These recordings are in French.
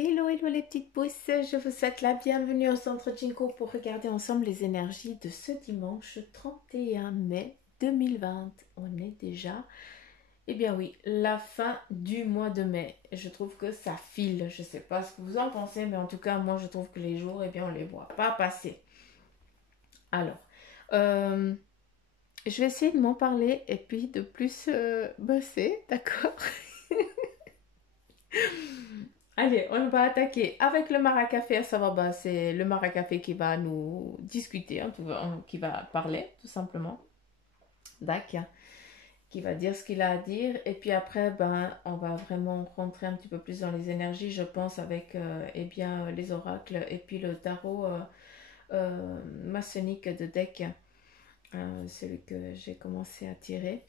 Hello, hello les petites pousses, je vous souhaite la bienvenue au Centre Jinko pour regarder ensemble les énergies de ce dimanche 31 mai 2020. On est déjà, eh bien oui, la fin du mois de mai. Je trouve que ça file, je ne sais pas ce que vous en pensez, mais en tout cas moi je trouve que les jours, eh bien on ne les voit pas passer. Alors, euh, je vais essayer de m'en parler et puis de plus bosser, d'accord? Allez, on va attaquer avec le maracafé, à savoir, bah, c'est le maracafé qui va nous discuter, qui va parler, tout simplement. D'accord. Qui va dire ce qu'il a à dire. Et puis après, ben, on va vraiment rentrer un petit peu plus dans les énergies, je pense, avec eh bien, les oracles et puis le tarot maçonnique de deck, celui que j'ai commencé à tirer.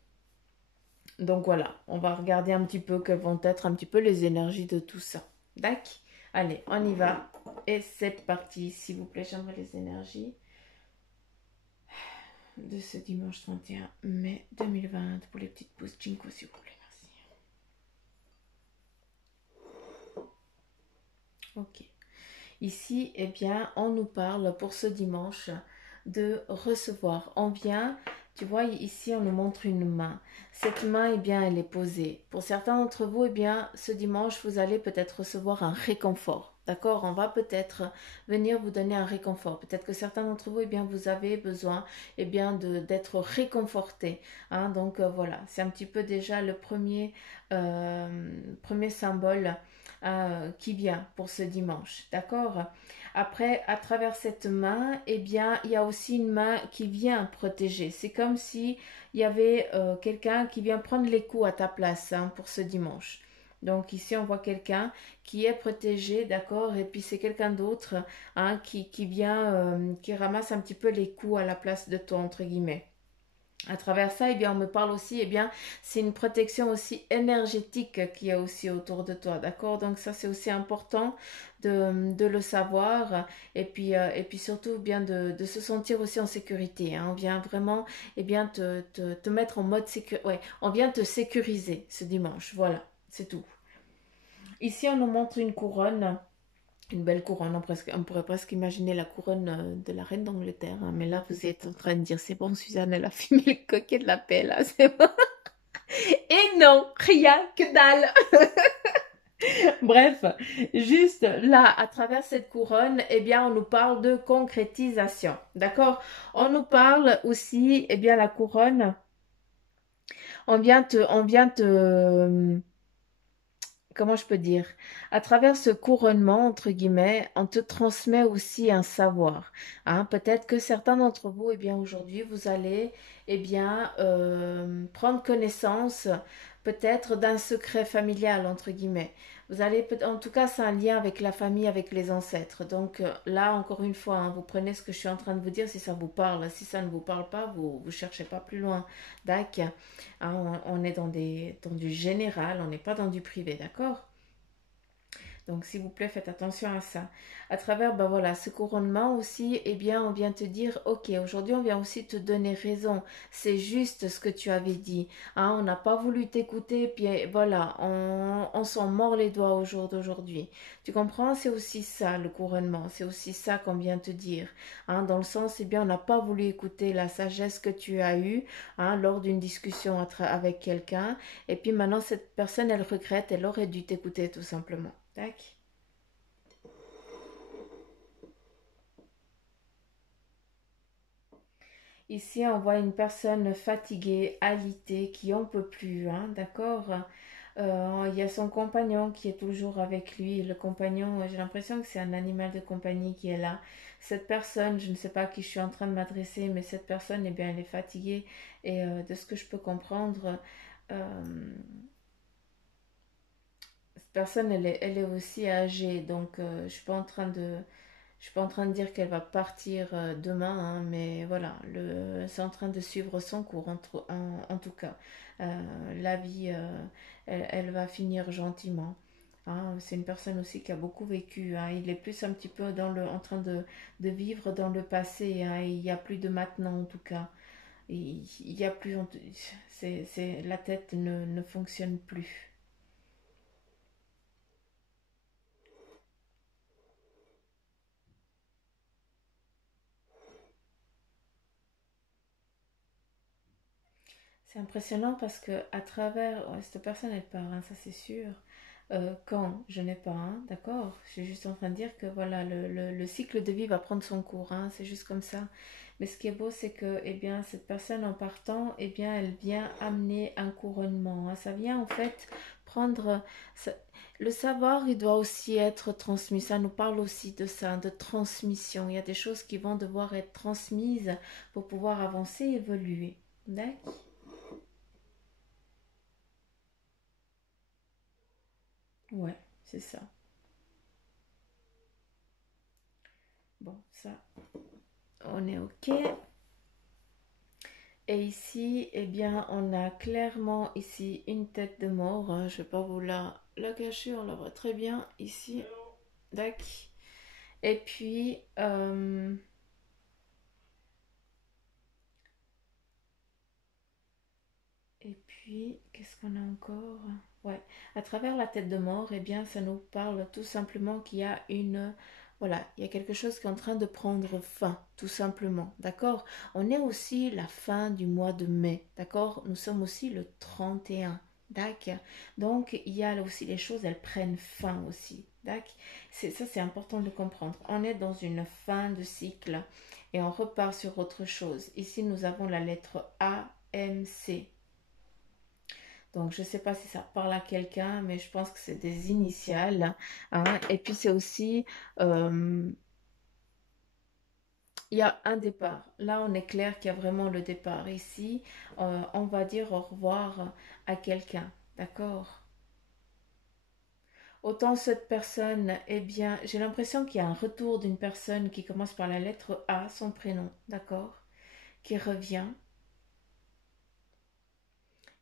Donc voilà, on va regarder un petit peu quelles vont être un petit peu les énergies de tout ça. D'accord. Allez, on y va. Et c'est parti. S'il vous plaît, j'aimerais les énergies de ce dimanche 31 mai 2020 pour les petites pousses Jinko, s'il vous plaît. Merci. Ok. Ici, eh bien, on nous parle pour ce dimanche de recevoir. On vient, tu vois, ici, on nous montre une main. Cette main, eh bien, elle est posée. Pour certains d'entre vous, eh bien, ce dimanche, vous allez peut-être recevoir un réconfort. D'accord? On va peut-être venir vous donner un réconfort. Peut-être que certains d'entre vous, eh bien, vous avez besoin, eh bien, d'être réconforté. Hein? Donc, voilà, c'est un petit peu déjà le premier symbole qui vient pour ce dimanche, d'accord? Après, à travers cette main, eh bien, il y a aussi une main qui vient protéger. C'est comme si il y avait quelqu'un qui vient prendre les coups à ta place, hein, pour ce dimanche. Donc ici, on voit quelqu'un qui est protégé, d'accord? Et puis c'est quelqu'un d'autre, hein, qui vient, qui ramasse un petit peu les coups à la place de toi, entre guillemets. À travers ça, eh bien, on me parle aussi, eh bien, c'est une protection aussi énergétique qui est aussi autour de toi, d'accord? Donc ça, c'est aussi important de le savoir et puis surtout bien de se sentir aussi en sécurité, hein. On vient vraiment, eh bien, te mettre en mode sécurité, ouais, on vient te sécuriser ce dimanche, voilà, c'est tout. Ici, on nous montre une couronne. Une belle couronne, on pourrait presque imaginer la couronne de la reine d'Angleterre, hein. Mais là, vous êtes en train de dire, c'est bon, Suzanne, elle a fumé le coquet de la paix, là, c'est bon. Et non, rien que dalle. Bref, juste là, à travers cette couronne, eh bien, on nous parle de concrétisation, d'accord? On nous parle aussi, eh bien, la couronne, on vient te, comment je peux dire, à travers ce couronnement, entre guillemets, on te transmet aussi un savoir, hein. Peut-être que certains d'entre vous, eh bien, aujourd'hui, vous allez, eh bien, prendre connaissance, peut-être d'un secret familial, entre guillemets. Vous allez, en tout cas, c'est un lien avec la famille, avec les ancêtres. Donc là, encore une fois, hein, vous prenez ce que je suis en train de vous dire si ça vous parle. Si ça ne vous parle pas, vous ne cherchez pas plus loin. D'accord? Hein, on est dans du général, on n'est pas dans du privé, d'accord? Donc, s'il vous plaît, faites attention à ça. À travers, ben voilà, ce couronnement aussi, eh bien, on vient te dire, ok, aujourd'hui, on vient aussi te donner raison. C'est juste ce que tu avais dit. Hein, on n'a pas voulu t'écouter, puis voilà, on s'en mord les doigts au jour d'aujourd'hui. Tu comprends? C'est aussi ça, le couronnement. C'est aussi ça qu'on vient te dire. Hein, dans le sens, eh bien, on n'a pas voulu écouter la sagesse que tu as eue, hein, lors d'une discussion avec quelqu'un. Et puis maintenant, cette personne, elle regrette, elle aurait dû t'écouter tout simplement. Tac. Ici, on voit une personne fatiguée, alitée, qui en peut plus, hein, d'accord? Il y a son compagnon qui est toujours avec lui. Le compagnon, j'ai l'impression que c'est un animal de compagnie qui est là. Cette personne, je ne sais pas à qui je suis en train de m'adresser, mais cette personne, eh bien, elle est fatiguée. Et de ce que je peux comprendre, euh, cette personne, elle est aussi âgée. Donc, je suis pas en train de dire qu'elle va partir demain, hein, mais voilà, c'est en train de suivre son cours, en tout cas. La vie, elle va finir gentiment, hein. C'est une personne aussi qui a beaucoup vécu, hein. Il est plus un petit peu en train de vivre dans le passé, hein. Il n'y a plus de maintenant, en tout cas. Il y a plus, la tête ne fonctionne plus. C'est impressionnant parce que à travers, ouais, cette personne elle part, hein, ça c'est sûr. Quand je n'ai pas, hein, d'accord? Je suis juste en train de dire que voilà, le cycle de vie va prendre son cours, hein, c'est juste comme ça. Mais ce qui est beau, c'est que, eh bien, cette personne en partant, eh bien, elle vient amener un couronnement, hein. Ça vient en fait prendre, ça- le savoir, il doit aussi être transmis. Ça nous parle aussi de ça, de transmission. Il y a des choses qui vont devoir être transmises pour pouvoir avancer, évoluer. D'accord? Ouais, c'est ça. Bon, ça, on est OK. Et ici, eh bien, on a clairement ici une tête de mort, hein. Je ne vais pas vous la cacher, on la voit très bien ici. Tac. Et puis, qu'est-ce qu'on a encore? Ouais, à travers la tête de mort, eh bien, ça nous parle tout simplement qu'il y a une, voilà, il y a quelque chose qui est en train de prendre fin, tout simplement, d'accord? On est aussi la fin du mois de mai, d'accord? Nous sommes aussi le 31, d'accord? Donc, il y a là aussi les choses, elles prennent fin aussi, d'accord? Ça, c'est important de comprendre. On est dans une fin de cycle et on repart sur autre chose. Ici, nous avons la lettre A, M, C. Donc, je ne sais pas si ça parle à quelqu'un, mais je pense que c'est des initiales, hein. Et puis, c'est aussi, euh, il y a un départ. Là, on est clair qu'il y a vraiment le départ. Ici, on va dire au revoir à quelqu'un. D'accord? Autant cette personne, eh bien, j'ai l'impression qu'il y a un retour d'une personne qui commence par la lettre A, son prénom. D'accord? Qui revient.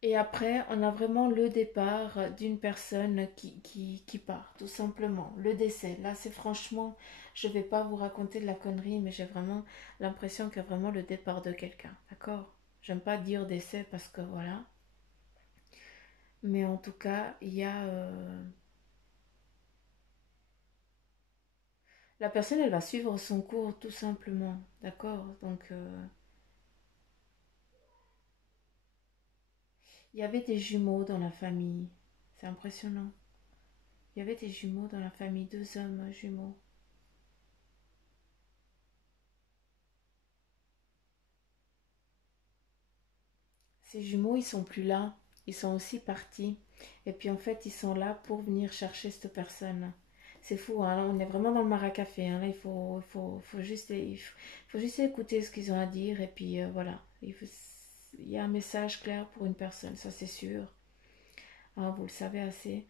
Et après, on a vraiment le départ d'une personne qui part, tout simplement. Le décès. Là, c'est franchement, je ne vais pas vous raconter de la connerie, mais j'ai vraiment l'impression qu'il y a vraiment le départ de quelqu'un. D'accord? J'aime pas dire décès parce que voilà. Mais en tout cas, il y a... la personne, elle va suivre son cours, tout simplement. D'accord? Donc, il y avait des jumeaux dans la famille. C'est impressionnant. Il y avait des jumeaux dans la famille, deux hommes jumeaux. Ces jumeaux, ils sont plus là. Ils sont aussi partis. Et puis en fait, ils sont là pour venir chercher cette personne. C'est fou, hein. On est vraiment dans le maracafé, hein. Là, faut juste écouter ce qu'ils ont à dire. Et puis voilà. Il y a un message clair pour une personne, ça c'est sûr. Ah, vous le savez assez.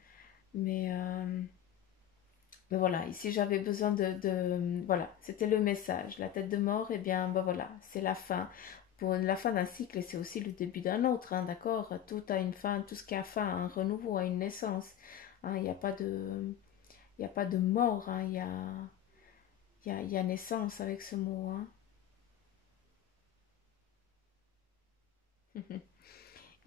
Mais, euh, mais voilà, ici j'avais besoin voilà, c'était le message. La tête de mort, eh bien, ben voilà, c'est la fin. Pour la fin d'un cycle, et c'est aussi le début d'un autre, hein, d'accord? Tout a une fin, tout ce qui a fin, a un renouveau, a une naissance. Hein, il y a pas de mort, hein, il y a naissance avec ce mot, hein.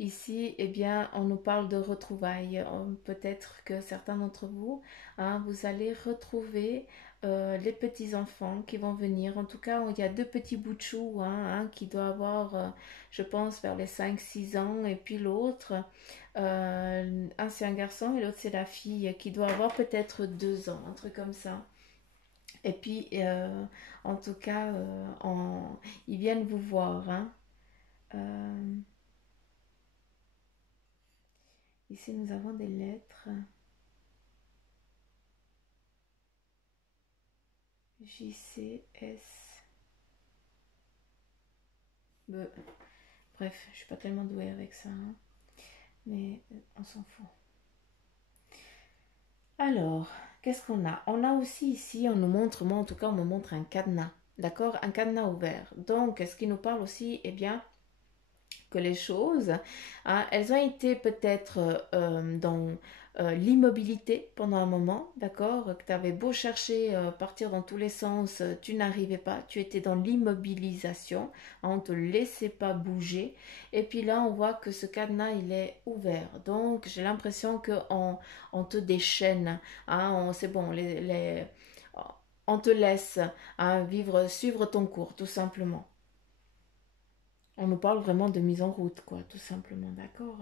Ici, eh bien, on nous parle de retrouvailles. Peut-être que certains d'entre vous, hein, vous allez retrouver les petits-enfants qui vont venir. En tout cas, il y a deux petits bouts de chou, hein, qui doit avoir, je pense, vers les 5 6 ans. Et puis l'autre, un c'est un garçon et l'autre c'est la fille qui doit avoir peut-être 2 ans, un truc comme ça. Et puis, en tout cas, ils viennent vous voir, hein. Euh, Ici, nous avons des lettres. JCS. Bref, je suis pas tellement douée avec ça, hein, mais on s'en fout. Alors, qu'est-ce qu'on a? On a aussi ici, on nous montre, moi en tout cas, on me montre un cadenas. D'accord? Un cadenas ouvert. Donc, ce qui nous parle aussi, eh bien, que les choses, hein, elles ont été peut-être dans l'immobilité pendant un moment, d'accord, que tu avais beau chercher, partir dans tous les sens, tu n'arrivais pas, tu étais dans l'immobilisation, hein, on ne te laissait pas bouger, et puis là on voit que ce cadenas il est ouvert, donc j'ai l'impression qu'on te déchaîne, hein, c'est bon, on te laisse, hein, vivre, suivre ton cours tout simplement. On nous parle vraiment de mise en route, quoi, tout simplement, d'accord?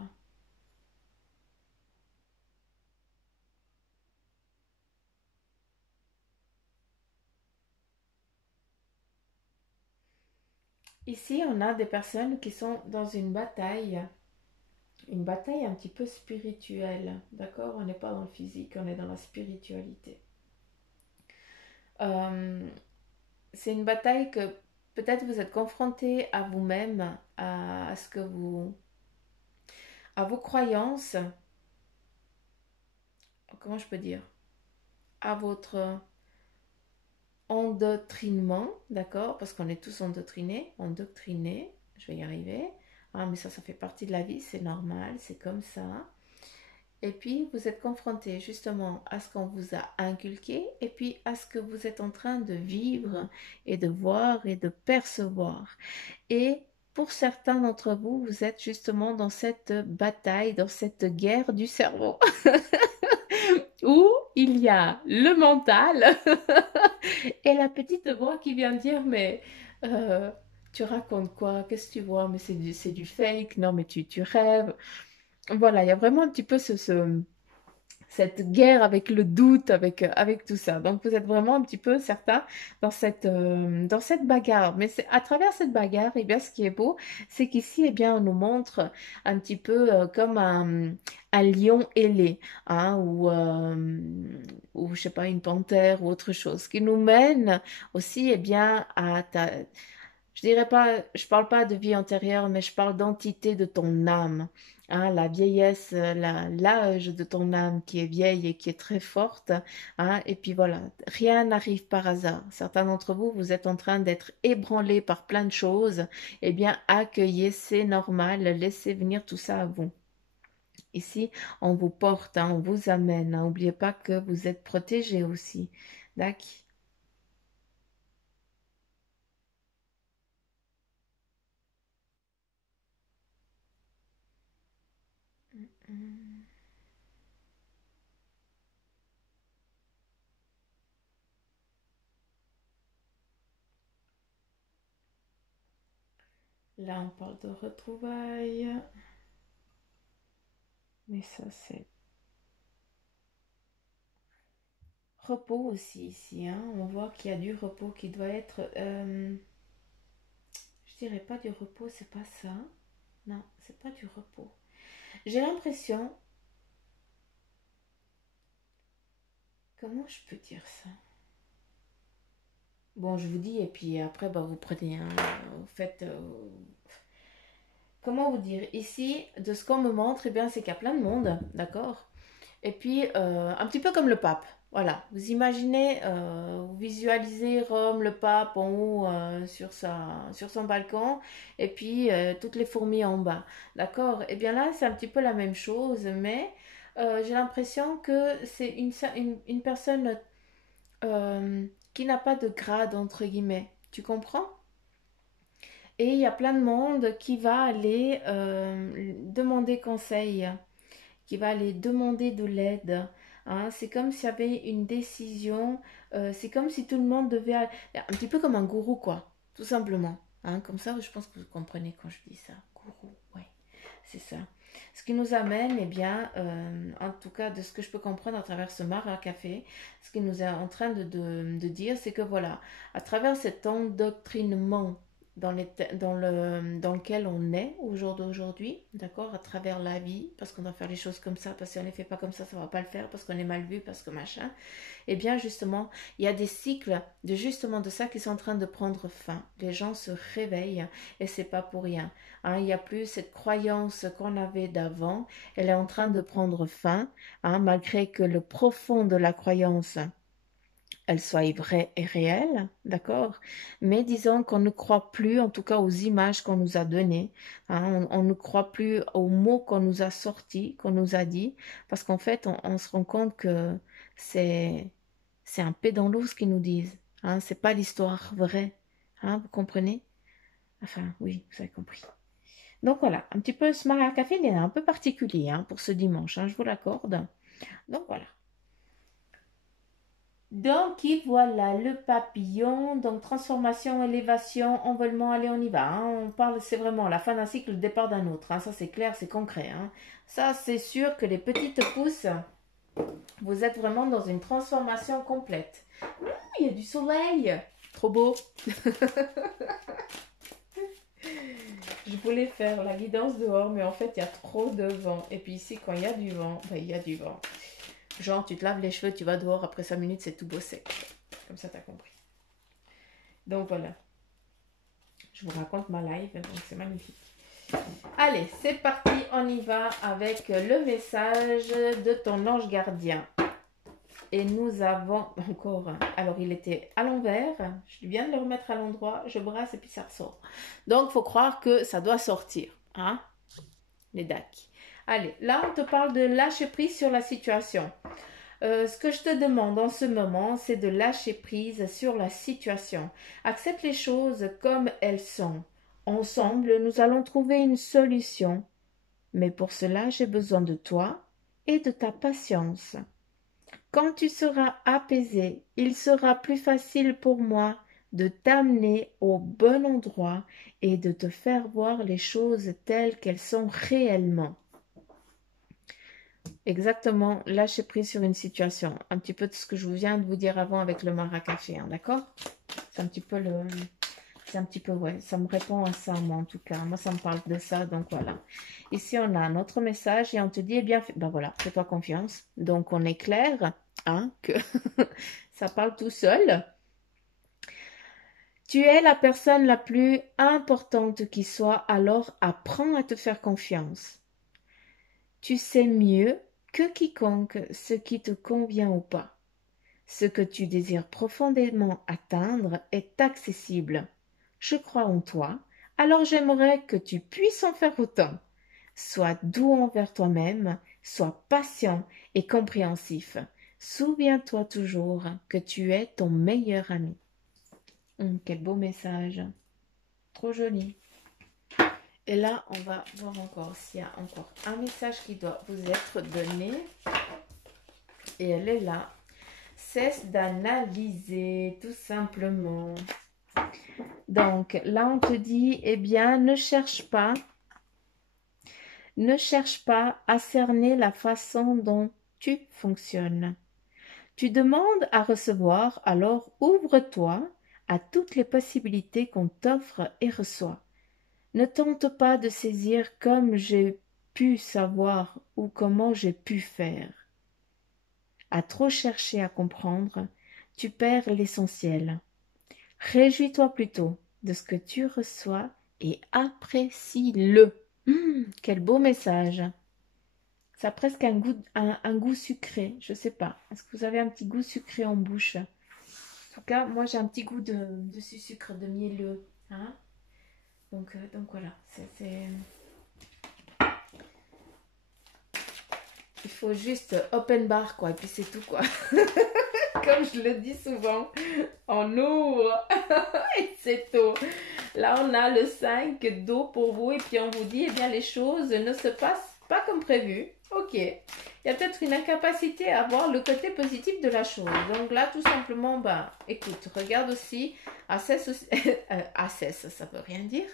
Ici, on a des personnes qui sont dans une bataille un petit peu spirituelle, d'accord? On n'est pas dans le physique, on est dans la spiritualité. Euh, c'est une bataille que peut-être vous êtes confronté à vous-même, à ce que vous, à vos croyances, comment je peux dire, à votre endoctrinement, d'accord? Parce qu'on est tous endoctrinés, je vais y arriver. Ah, mais ça fait partie de la vie, c'est normal, c'est comme ça. Et puis, vous êtes confronté justement à ce qu'on vous a inculqué et puis à ce que vous êtes en train de vivre et de voir et de percevoir. Et pour certains d'entre vous, vous êtes justement dans cette bataille, dans cette guerre du cerveau, où il y a le mental et la petite voix qui vient dire, mais tu racontes quoi? Qu'est-ce que tu vois? Mais c'est du fake, non, mais tu rêves. Voilà, il y a vraiment un petit peu cette guerre avec le doute, avec tout ça. Donc vous êtes vraiment un petit peu certains dans cette bagarre. Mais c'est à travers cette bagarre, et bien ce qui est beau, c'est qu'ici, eh bien, on nous montre un petit peu comme un lion ailé, hein, ou je sais pas, une panthère ou autre chose, qui nous mène aussi, eh bien, je dirais pas, je parle pas de vie antérieure, mais je parle d'entité de ton âme. Hein, la vieillesse, l'âge de ton âme qui est vieille et qui est très forte. Hein, et puis voilà, rien n'arrive par hasard. Certains d'entre vous, vous êtes en train d'être ébranlés par plein de choses. Eh bien, accueillez, c'est normal. Laissez venir tout ça à vous. Ici, on vous porte, hein, on vous amène. N'oubliez pas que vous êtes protégés aussi. D'accord? Là, on parle de retrouvailles. Mais ça, c'est repos aussi ici. Hein. On voit qu'il y a du repos qui doit être... je dirais pas du repos, c'est pas ça. Non, c'est pas du repos. J'ai l'impression... Comment je peux dire ça? Bon, je vous dis, et puis après, bah, vous prenez... vous faites... comment vous dire? Ici, de ce qu'on me montre, eh bien, c'est qu'il y a plein de monde, d'accord? Et puis, un petit peu comme le pape. Voilà, vous imaginez, vous visualisez Rome, le pape en haut sur son balcon, et puis toutes les fourmis en bas. D'accord? Et bien là, c'est un petit peu la même chose, mais j'ai l'impression que c'est une personne qui n'a pas de grade, entre guillemets. Tu comprends? Et il y a plein de monde qui va aller demander conseil, qui va aller demander de l'aide. Hein. C'est comme s'il y avait une décision, c'est comme si tout le monde devait... Un petit peu comme un gourou, quoi, tout simplement. Hein. Comme ça, je pense que vous comprenez quand je dis ça. Gourou, ouais, c'est ça. Ce qui nous amène, eh bien, en tout cas, de ce que je peux comprendre à travers ce Mara Café, ce qui nous est en train de dire, c'est que voilà, à travers cet endoctrinement dans lequel on est au jour d'aujourd'hui, d'accord, à travers la vie, parce qu'on doit faire les choses comme ça, parce qu'on ne les fait pas comme ça ne va pas le faire, parce qu'on est mal vu, parce que machin, et bien justement, il y a des cycles de justement de ça qui sont en train de prendre fin. Les gens se réveillent et c'est pas pour rien. Hein, il n'y a plus cette croyance qu'on avait d'avant, elle est en train de prendre fin, hein, malgré que le profond de la croyance elle soit vraie et réelle, d'accord? Mais disons qu'on ne croit plus, en tout cas aux images qu'on nous a données, hein, on ne croit plus aux mots qu'on nous a sortis, qu'on nous a dit, parce qu'en fait, on se rend compte que c'est c'est un peu dans l'eau ce qu'ils nous disent, hein, c'est pas l'histoire vraie, hein, vous comprenez? Enfin, oui, vous avez compris. Donc voilà, un petit peu ce Mara Café, il est un peu particulier hein, pour ce dimanche, hein, je vous l'accorde. Donc voilà. Donc, y voilà, le papillon, donc transformation, élévation, envolement, allez, on y va, hein. On parle, c'est vraiment la fin d'un cycle, le départ d'un autre, hein. Ça, c'est clair, c'est concret, hein. Ça, c'est sûr que les petites pousses, vous êtes vraiment dans une transformation complète. Ouh, il y a du soleil. Trop beau. Je voulais faire la guidance dehors, mais en fait, il y a trop de vent. Et puis ici, quand il y a du vent, ben, il y a du vent. Genre, tu te laves les cheveux, tu vas dehors, après 5 minutes, c'est tout beau sec. Comme ça, t'as compris. Donc voilà, je vous raconte ma live, donc c'est magnifique. Allez, c'est parti, on y va avec le message de ton ange gardien. Et nous avons encore, alors il était à l'envers, je viens de le remettre à l'endroit, je brasse et puis ça ressort. Donc, il faut croire que ça doit sortir, hein, les dacs. Allez, là, on te parle de lâcher prise sur la situation. Ce que je te demande en ce moment, c'est de lâcher prise sur la situation. Accepte les choses comme elles sont. Ensemble, nous allons trouver une solution. Mais pour cela, j'ai besoin de toi et de ta patience. Quand tu seras apaisé, il sera plus facile pour moi de t'amener au bon endroit et de te faire voir les choses telles qu'elles sont réellement. Exactement, lâcher prise sur une situation. Un petit peu de ce que je viens de vous dire avant avec le maracafé, hein, d'accord? C'est un petit peu le... C'est un petit peu, ouais, ça me répond à ça, moi, en tout cas. Moi, ça me parle de ça, donc voilà. Ici, on a un autre message et on te dit, eh bien, ben voilà, fais-toi confiance. Donc, on est clair, hein, que ça parle tout seul. Tu es la personne la plus importante qui soit, alors apprends à te faire confiance. Tu sais mieux que quiconque ce qui te convient ou pas. Ce que tu désires profondément atteindre est accessible. Je crois en toi, alors j'aimerais que tu puisses en faire autant. Sois doux envers toi-même, sois patient et compréhensif. Souviens-toi toujours que tu es ton meilleur ami. Quel beau message. Trop joli. Et là, on va voir encore s'il y a encore un message qui doit vous être donné. Et elle est là. Cesse d'analyser, tout simplement. Donc, là, on te dit, eh bien, ne cherche pas à cerner la façon dont tu fonctionnes. Tu demandes à recevoir, alors ouvre-toi à toutes les possibilités qu'on t'offre et reçoit. Ne tente pas de saisir comme j'ai pu savoir ou comment j'ai pu faire. À trop chercher à comprendre, tu perds l'essentiel. Réjouis-toi plutôt de ce que tu reçois et apprécie-le. Quel beau message. Ça a presque un goût sucré, je sais pas. Est-ce que vous avez un petit goût sucré en bouche? En tout cas, moi j'ai un petit goût de sucre, de mielleux, hein. Donc voilà, il faut juste open bar, quoi, et puis c'est tout, quoi. Comme je le dis souvent, on ouvre et c'est tout. Là, on a le 5 d'eau pour vous et puis on vous dit, eh bien, les choses ne se passent pas comme prévu. Ok. Il y a peut-être une incapacité à voir le côté positif de la chose. Donc là, tout simplement, bah, écoute, regarde aussi, assess, assess, ça veut rien dire.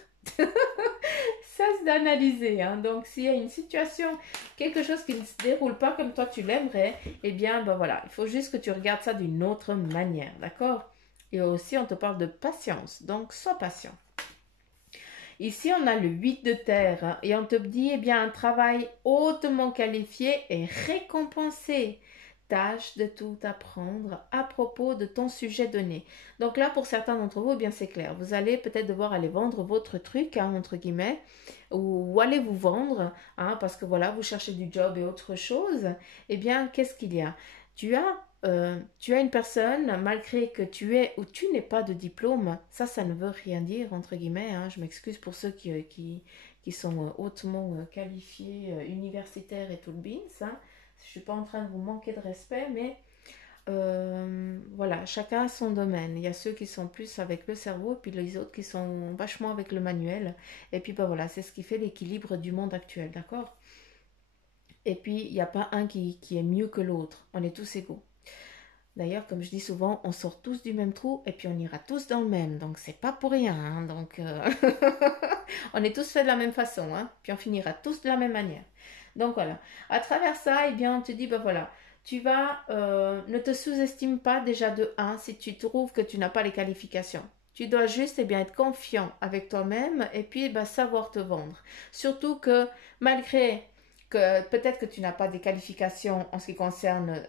Cesse d'analyser, hein. Donc, s'il y a une situation, quelque chose qui ne se déroule pas comme toi tu l'aimerais, eh bien, ben voilà, il faut juste que tu regardes ça d'une autre manière, d'accord? Et aussi, on te parle de patience, donc sois patient. Ici, on a le 8 de terre, hein, et on te dit, eh bien, un travail hautement qualifié est récompensé. Tâche de tout apprendre à propos de ton sujet donné. Donc là, pour certains d'entre vous, eh bien c'est clair. Vous allez peut-être devoir aller vendre votre truc, hein, entre guillemets, ou aller vous vendre, hein, parce que voilà, vous cherchez du job et autre chose. Eh bien, qu'est-ce qu'il y a? Tu as une personne, malgré que tu aies ou tu n'aies pas de diplôme, ça ne veut rien dire, entre guillemets, hein. Je m'excuse pour ceux qui sont hautement qualifiés, universitaires et tout le beans, hein. Je ne suis pas en train de vous manquer de respect, mais voilà, chacun a son domaine. Il y a ceux qui sont plus avec le cerveau, et puis les autres qui sont vachement avec le manuel. Et puis ben voilà, c'est ce qui fait l'équilibre du monde actuel, d'accord? Et puis il n'y a pas un qui est mieux que l'autre. On est tous égaux. D'ailleurs, comme je dis souvent, on sort tous du même trou et puis on ira tous dans le même. Donc, c'est pas pour rien, hein. Donc, on est tous faits de la même façon, hein. Puis on finira tous de la même manière. Donc, voilà. À travers ça, eh bien, on te dit, ben voilà, tu vas, ne te sous-estime pas déjà de un si tu trouves que tu n'as pas les qualifications. Tu dois juste, eh bien, être confiant avec toi-même et puis, ben, savoir te vendre. Surtout que, malgré que peut-être que tu n'as pas des qualifications en ce qui concerne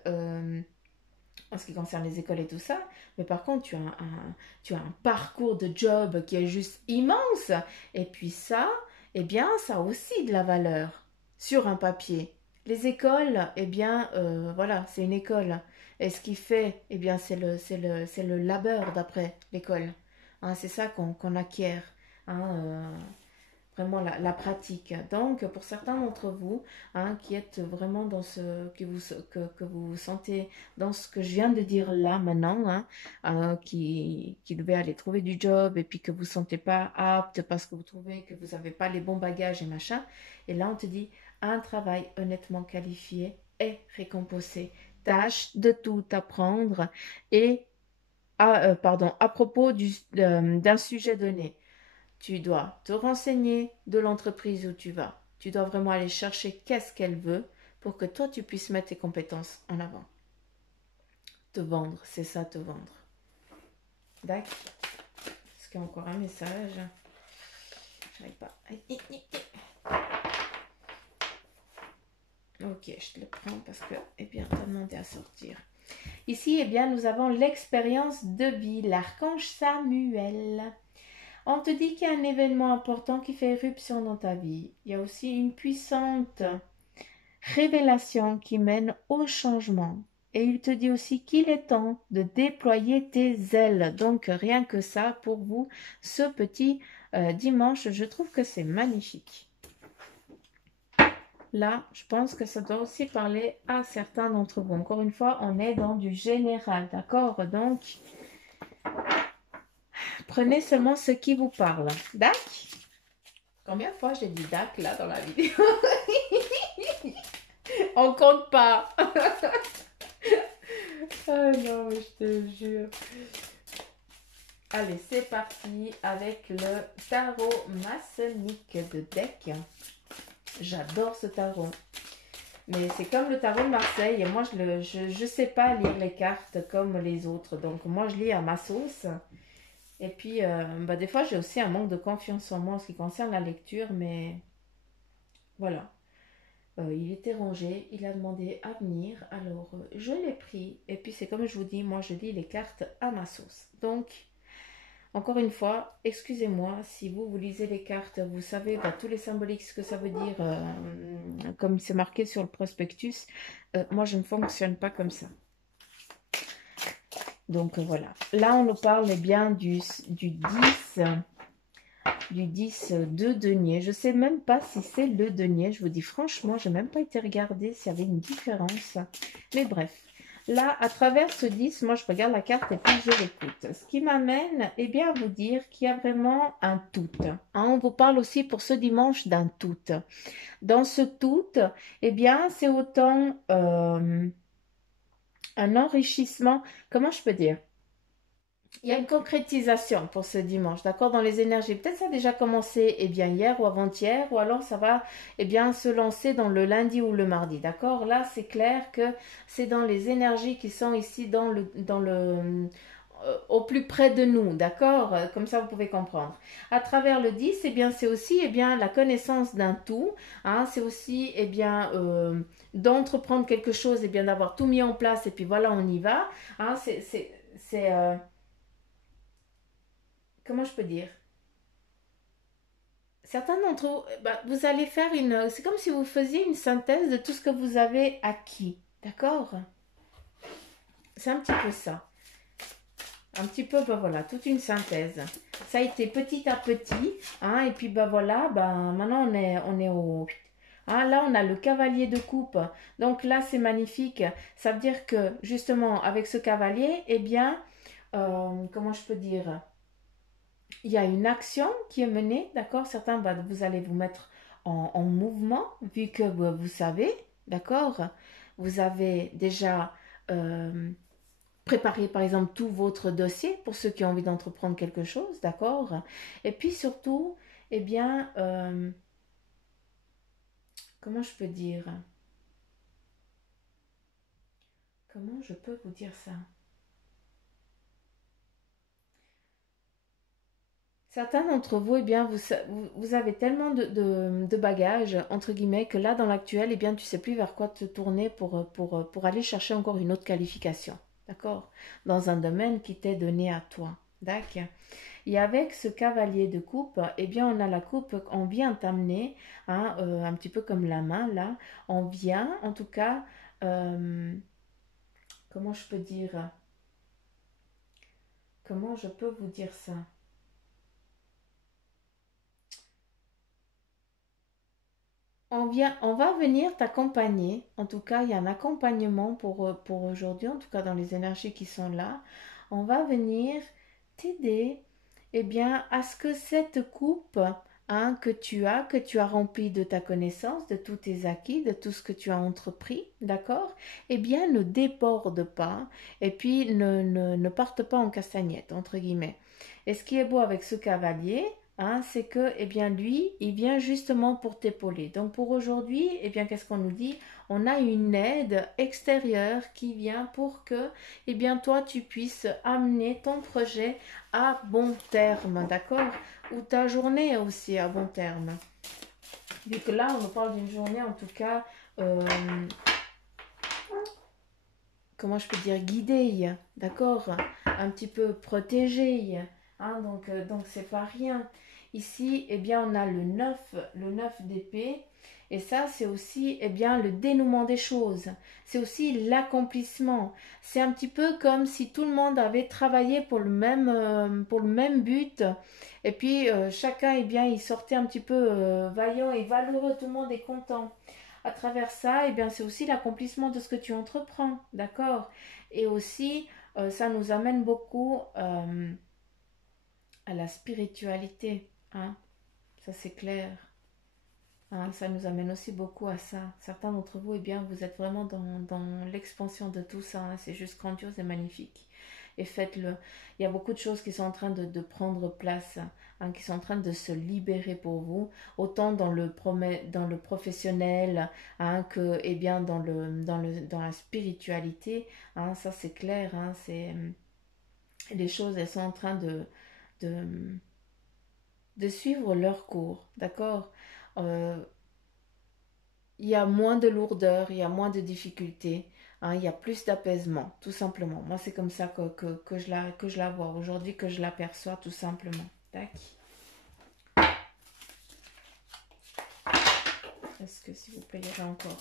les écoles et tout ça, mais par contre, tu as un parcours de job qui est juste immense. Et puis ça, eh bien, ça a aussi de la valeur sur un papier. Les écoles, eh bien, voilà, c'est une école. Et ce qui fait, eh bien, c'est le labeur d'après l'école. Hein, c'est ça qu'on acquiert. Hein, vraiment la pratique. Donc, pour certains d'entre vous, hein, qui êtes vraiment dans ce que vous vous sentez dans ce que je viens de dire là maintenant, hein, qui devait aller trouver du job et puis que vous ne vous sentez pas apte parce que vous trouvez que vous n'avez pas les bons bagages et machin, et là on te dit un travail honnêtement qualifié est récompensé. Tâche de tout apprendre et à propos d'un sujet donné. Tu dois te renseigner de l'entreprise où tu vas. Tu dois vraiment aller chercher qu'est-ce qu'elle veut pour que toi, tu puisses mettre tes compétences en avant. Te vendre, c'est ça, te vendre. D'accord. Est-ce qu'il y a encore un message? J'arrive pas. Ok, je te le prends parce que, eh bien, tu as demandé à sortir. Ici, eh bien, nous avons l'expérience de vie, l'archange Samuel. On te dit qu'il y a un événement important qui fait éruption dans ta vie. Il y a aussi une puissante révélation qui mène au changement. Et il te dit aussi qu'il est temps de déployer tes ailes. Donc rien que ça pour vous, ce petit dimanche, je trouve que c'est magnifique. Là, je pense que ça doit aussi parler à certains d'entre vous. Encore une fois, on est dans du général, d'accord? Donc, prenez seulement ce qui vous parle. D'accord? Combien de fois j'ai dit DAC là dans la vidéo? On compte pas. Ah non, je te jure. Allez, c'est parti avec le tarot maçonnique de deck. J'adore ce tarot. Mais c'est comme le tarot de Marseille. Et moi, je sais pas lire les cartes comme les autres. Donc, moi, je lis à ma sauce. Et puis, des fois, j'ai aussi un manque de confiance en moi en ce qui concerne la lecture. Mais voilà. Il était rangé, il a demandé à venir, alors je l'ai pris. Et puis c'est comme je vous dis, moi je lis les cartes à ma sauce. Donc, encore une fois, excusez-moi, si vous lisez les cartes, vous savez tous les symboliques, ce que ça veut dire, comme c'est marqué sur le prospectus. Moi je ne fonctionne pas comme ça. Donc voilà. Là on nous parle bien du 10 de denier. Je ne sais même pas si c'est le denier. Je vous dis franchement, je n'ai même pas été regarder s'il y avait une différence. Mais bref, là, à travers ce 10, moi, je regarde la carte et puis je l'écoute. Ce qui m'amène, eh bien, à vous dire qu'il y a vraiment un tout. Hein, on vous parle aussi pour ce dimanche d'un tout. Dans ce tout, eh bien, c'est autant un enrichissement, comment je peux dire? Il y a une concrétisation pour ce dimanche, d'accord, dans les énergies. Peut-être ça a déjà commencé, eh bien, hier ou avant-hier, ou alors ça va, eh bien, se lancer dans le lundi ou le mardi, d'accord. Là, c'est clair que c'est dans les énergies qui sont ici au plus près de nous, d'accord. Comme ça, vous pouvez comprendre. À travers le 10, eh bien, c'est aussi, eh bien, la connaissance d'un tout, hein. C'est aussi, eh bien, d'entreprendre quelque chose, eh bien, d'avoir tout mis en place, et puis voilà, on y va, hein. Comment je peux dire? Certains d'entre vous, vous allez faire c'est comme si vous faisiez une synthèse de tout ce que vous avez acquis, d'accord? C'est un petit peu ça. Un petit peu, voilà, toute une synthèse. Ça a été petit à petit, hein, et puis, voilà, maintenant, on est au... Hein, là, on a le cavalier de coupe. Donc là, c'est magnifique. Ça veut dire que, justement, avec ce cavalier, eh bien, comment je peux dire? Il y a une action qui est menée, d'accord? Certains, vous allez vous mettre en mouvement, vu que vous savez, d'accord? Vous avez déjà préparer par exemple tout votre dossier pour ceux qui ont envie d'entreprendre quelque chose, d'accord? Et puis surtout, eh bien, comment je peux dire? Comment je peux vous dire ça? Certains d'entre vous, eh bien, vous avez tellement de bagages, entre guillemets, que là, dans l'actuel, eh bien, tu sais plus vers quoi te tourner pour aller chercher encore une autre qualification. D'accord? Dans un domaine qui t'est donné à toi. D'accord? Et avec ce cavalier de coupe, eh bien, on a la coupe, on vient t'amener, hein, un petit peu comme la main, là. On vient, en tout cas, euh, comment je peux dire, comment je peux vous dire ça? On va venir t'accompagner. En tout cas, il y a un accompagnement pour aujourd'hui, en tout cas dans les énergies qui sont là. On va venir t'aider, eh bien, à ce que cette coupe, hein, que tu as remplie de ta connaissance, de tous tes acquis, de tout ce que tu as entrepris, d'accord? Eh bien, ne déborde pas et puis ne parte pas en castagnette, entre guillemets. Et ce qui est beau avec ce cavalier, hein, c'est que, eh bien, lui, il vient justement pour t'épauler. Donc, pour aujourd'hui, eh bien, qu'est-ce qu'on nous dit? On a une aide extérieure qui vient pour que, eh bien, toi, tu puisses amener ton projet à bon terme, d'accord? Ou ta journée aussi à bon terme. Vu que là, on nous parle d'une journée, en tout cas, euh, comment je peux dire, guidée, d'accord? Un petit peu protégée, hein, donc c'est pas rien. Ici, eh bien, on a le 9 d'épée, et ça, c'est aussi, eh bien, le dénouement des choses. C'est aussi l'accomplissement. C'est un petit peu comme si tout le monde avait travaillé pour le même but, et puis chacun, eh bien, il sortait un petit peu vaillant et valeureux, tout le monde est content. À travers ça, eh bien, c'est aussi l'accomplissement de ce que tu entreprends, d'accord? Et aussi, ça nous amène beaucoup à la spiritualité, hein? Ça, c'est clair. Hein, ça nous amène aussi beaucoup à ça. Certains d'entre vous, eh bien, vous êtes vraiment dans l'expansion de tout ça, hein. C'est juste grandiose et magnifique. Et faites-le. Il y a beaucoup de choses qui sont en train de prendre place, hein, qui sont en train de se libérer pour vous, autant dans le professionnel, hein, que eh bien, dans la spiritualité. Hein, ça, c'est clair. Hein, les choses, elles sont en train de, de suivre leur cours. D'accord? Euh, il y a moins de lourdeur, il y a moins de difficultés, hein, il y a plus d'apaisement, tout simplement. Moi, c'est comme ça que je la vois aujourd'hui, que je l'aperçois, tout simplement. Tac. Est-ce que, s'il vous plaît, il y aurait encore...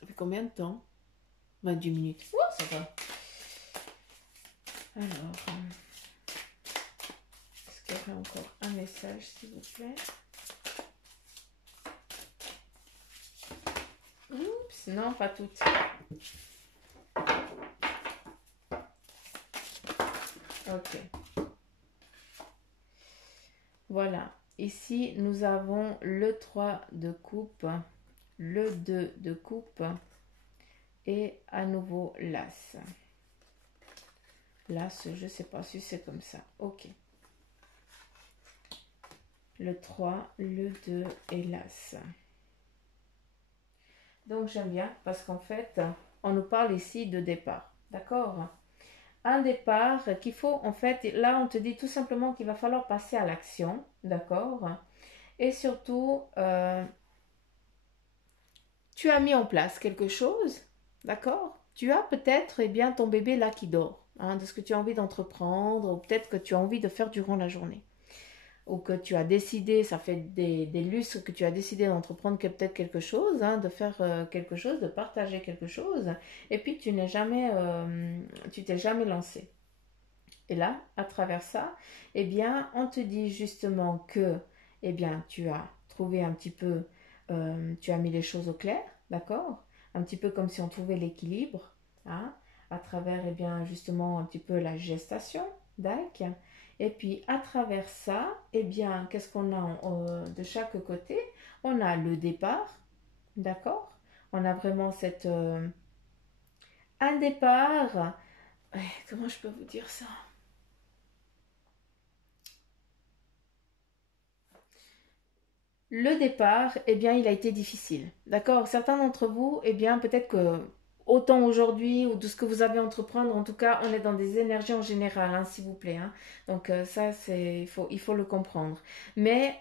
Ça fait combien de temps? 28 minutes. Oh, ça va. Alors, est-ce qu'il y aurait encore un message, s'il vous plaît? Oups, non, pas toutes. Ok. Voilà. Ici, nous avons le 3 de coupe, le 2 de coupe et à nouveau l'as. L'as, je ne sais pas si c'est comme ça. Ok. Le 3, le 2 et l'as. Donc, j'aime bien parce qu'en fait, on nous parle ici de départ. D'accord? Un départ qu'il faut, en fait, là, on te dit tout simplement qu'il va falloir passer à l'action. D'accord? Et surtout, tu as mis en place quelque chose, d'accord? Tu as peut-être, eh bien, ton bébé là qui dort, hein, de ce que tu as envie d'entreprendre, ou peut-être que tu as envie de faire durant la journée. Ou que tu as décidé, ça fait des lustres que tu as décidé d'entreprendre peut-être quelque chose, hein, de faire quelque chose, de partager quelque chose, et puis tu t'es jamais lancé. Et là, à travers ça, eh bien, on te dit justement que, eh bien, tu as trouvé un petit peu, tu as mis les choses au clair, d'accord? Un petit peu comme si on trouvait l'équilibre, hein, à travers, eh bien, justement, un petit peu la gestation, d'accord? Et puis, à travers ça, eh bien, qu'est-ce qu'on a de chaque côté? On a le départ, d'accord? On a vraiment un départ comment je peux vous dire ça? Le départ, eh bien, il a été difficile. D'accord? Certains d'entre vous, eh bien, peut-être que autant aujourd'hui ou de ce que vous avez entreprendre, en tout cas, on est dans des énergies en général, hein, s'il vous plaît. Hein. Donc ça, il faut le comprendre. Mais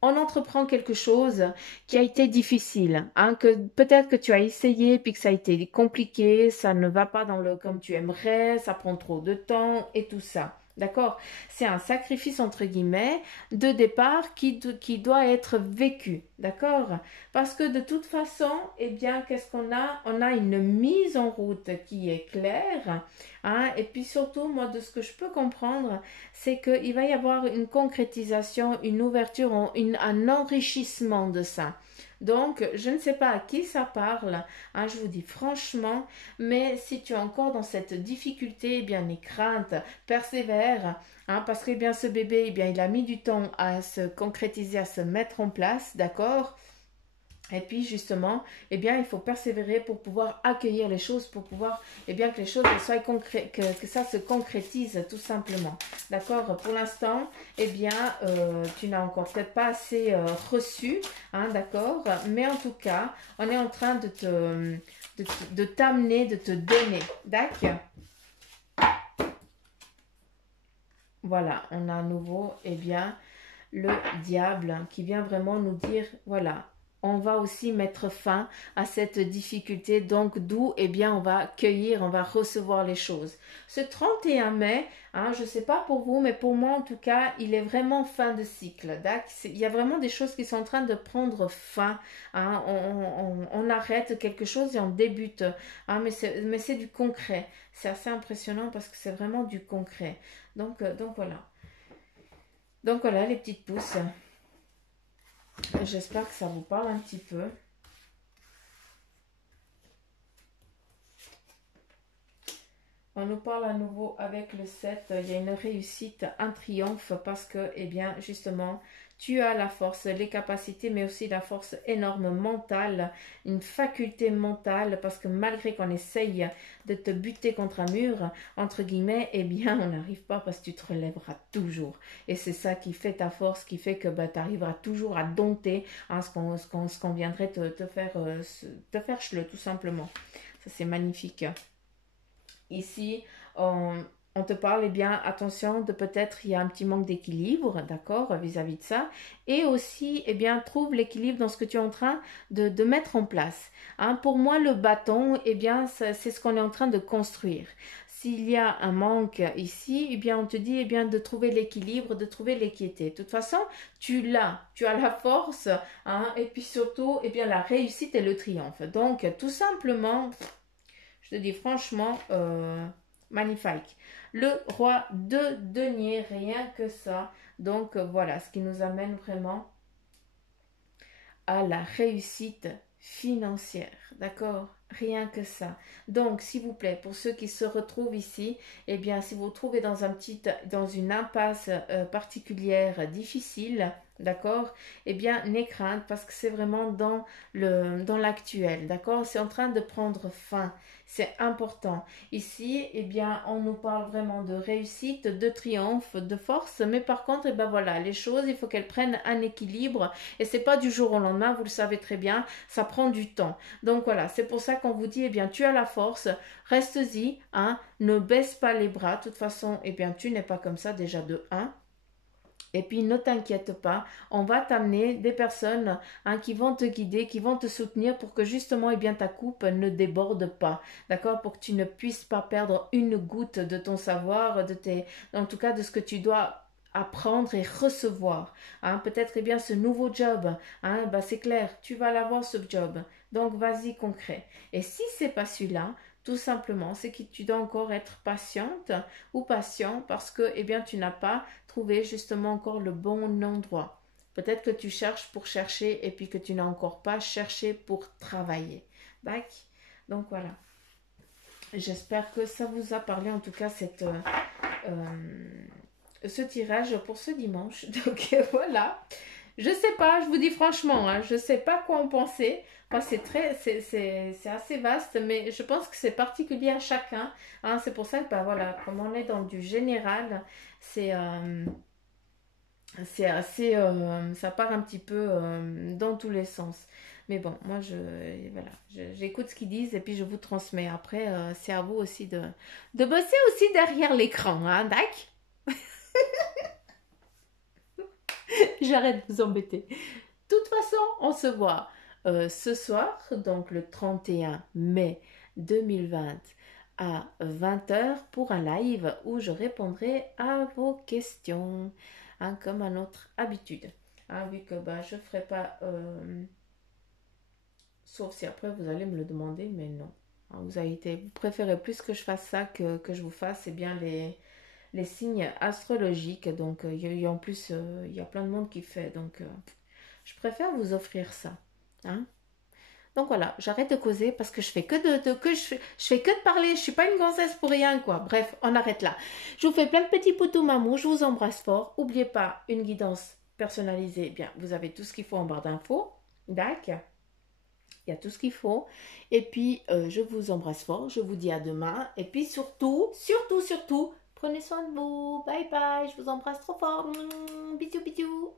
on entreprend quelque chose qui a été difficile, hein, que peut-être que tu as essayé puis que ça a été compliqué, ça ne va pas dans le comme tu aimerais, ça prend trop de temps et tout ça. D'accord? C'est un sacrifice entre guillemets de départ qui doit être vécu. D'accord? Parce que de toute façon, eh bien, qu'est-ce qu'on a? On a une mise en route qui est claire. Hein, et puis surtout, moi, de ce que je peux comprendre, c'est qu'il va y avoir une concrétisation, une ouverture, un enrichissement de ça. Donc, je ne sais pas à qui ça parle, hein, je vous dis franchement, mais si tu es encore dans cette difficulté, eh bien, n'aie crainte, persévère, hein, parce que eh bien, ce bébé, eh bien, il a mis du temps à se concrétiser, à se mettre en place, d'accord? Et puis justement, eh bien, il faut persévérer pour pouvoir accueillir les choses, pour pouvoir, eh bien, que les choses soient que ça se concrétise tout simplement. D'accord? Pour l'instant, eh bien, tu n'as encore peut-être pas assez reçu, hein, d'accord? Mais en tout cas, on est en train de t'amener, de te donner. D'accord? Voilà, on a à nouveau, eh bien, le diable qui vient vraiment nous dire, voilà, on va aussi mettre fin à cette difficulté, donc d'où, eh bien, on va cueillir, on va recevoir les choses. Ce 31 mai, hein, je ne sais pas pour vous, mais pour moi en tout cas, il est vraiment fin de cycle. Il y a vraiment des choses qui sont en train de prendre fin. Hein, on arrête quelque chose et on débute. Hein, mais c'est du concret. C'est assez impressionnant parce que c'est vraiment du concret. Donc voilà. Donc voilà les petites pousses. J'espère que ça vous parle un petit peu. On nous parle à nouveau avec le 7. Il y a une réussite, un triomphe parce que, eh bien, justement, tu as la force, les capacités, mais aussi la force énorme mentale, une faculté mentale parce que malgré qu'on essaye de te buter contre un mur, entre guillemets, eh bien, on n'arrive pas parce que tu te relèveras toujours. Et c'est ça qui fait ta force, qui fait que bah, tu arriveras toujours à dompter hein, ce qu'on viendrait te faire cheveux, tout simplement. Ça, c'est magnifique. Ici, on te parle, eh bien, attention, de peut-être il y a un petit manque d'équilibre, d'accord, vis-à-vis de ça. Et aussi, eh bien, trouve l'équilibre dans ce que tu es en train de mettre en place. Hein, pour moi, le bâton, eh bien, c'est ce qu'on est en train de construire. S'il y a un manque ici, eh bien, on te dit, eh bien, de trouver l'équilibre, de trouver l'équité. De toute façon, tu as la force, hein, et puis surtout, eh bien, la réussite et le triomphe. Donc, tout simplement, je te dis franchement, magnifique. Le roi de denier, rien que ça. Donc voilà, ce qui nous amène vraiment à la réussite financière. D'accord? Rien que ça. Donc, s'il vous plaît, pour ceux qui se retrouvent ici, eh bien, si vous vous trouvez dans une impasse particulière difficile, d'accord? Eh bien, n'aie crainte parce que c'est vraiment dans l'actuel, d'accord? C'est en train de prendre fin. C'est important. Ici, eh bien, on nous parle vraiment de réussite, de triomphe, de force, mais par contre, eh ben voilà, les choses, il faut qu'elles prennent un équilibre et c'est pas du jour au lendemain, vous le savez très bien, ça prend du temps. Donc voilà, c'est pour ça qu'on vous dit, eh bien, tu as la force, reste-y, hein, ne baisse pas les bras. De toute façon, eh bien, tu n'es pas comme ça déjà de un. Et puis ne t'inquiète pas, on va t'amener des personnes hein, qui vont te guider, qui vont te soutenir pour que justement eh bien, ta coupe ne déborde pas. D'accord? Pour que tu ne puisses pas perdre une goutte de ton savoir, en tout cas de ce que tu dois apprendre et recevoir. Hein, peut-être eh bien ce nouveau job, hein, bah, c'est clair, tu vas l'avoir ce job. Donc vas-y concret. Et si c'est pas celui-là, tout simplement, c'est que tu dois encore être patiente ou patient parce que eh bien, tu n'as pas trouvé justement encore le bon endroit. Peut-être que tu cherches pour chercher et puis que tu n'as encore pas cherché pour travailler. D'accord? Donc voilà. J'espère que ça vous a parlé en tout cas ce tirage pour ce dimanche. Donc voilà. Je sais pas, je vous dis franchement, hein, je sais pas quoi en penser. Enfin, c'est assez vaste, mais je pense que c'est particulier à chacun. Hein, c'est pour ça que, bah, voilà, comme on est dans du général, c'est c'est assez, ça part un petit peu dans tous les sens. Mais bon, moi, voilà, j'écoute ce qu'ils disent et puis je vous transmets. Après, c'est à vous aussi de bosser aussi derrière l'écran, hein, d'accord? J'arrête de vous embêter. De toute façon, on se voit ce soir, donc le 31 mai 2020 à 20 h pour un live où je répondrai à vos questions, hein, comme à notre habitude. Hein, vu que bah, je ne ferai pas, sauf si après vous allez me le demander, mais non. Hein, vous préférez plus que je fasse ça que je vous fasse eh bien les signes astrologiques. Donc, en plus, il y a plein de monde qui fait. Donc, je préfère vous offrir ça. Hein. Donc voilà, j'arrête de causer parce que je fais que je fais que de parler. Je suis pas une gonzesse pour rien, quoi. Bref, on arrête là. Je vous fais plein de petits poutous mamou. Je vous embrasse fort. N'oubliez pas, une guidance personnalisée. Eh bien, vous avez tout ce qu'il faut en barre d'infos. D'accord. Il y a tout ce qu'il faut. Et puis, je vous embrasse fort. Je vous dis à demain. Et puis surtout, surtout, surtout, prenez soin de vous. Bye bye. Je vous embrasse trop fort. Bisous, bisous.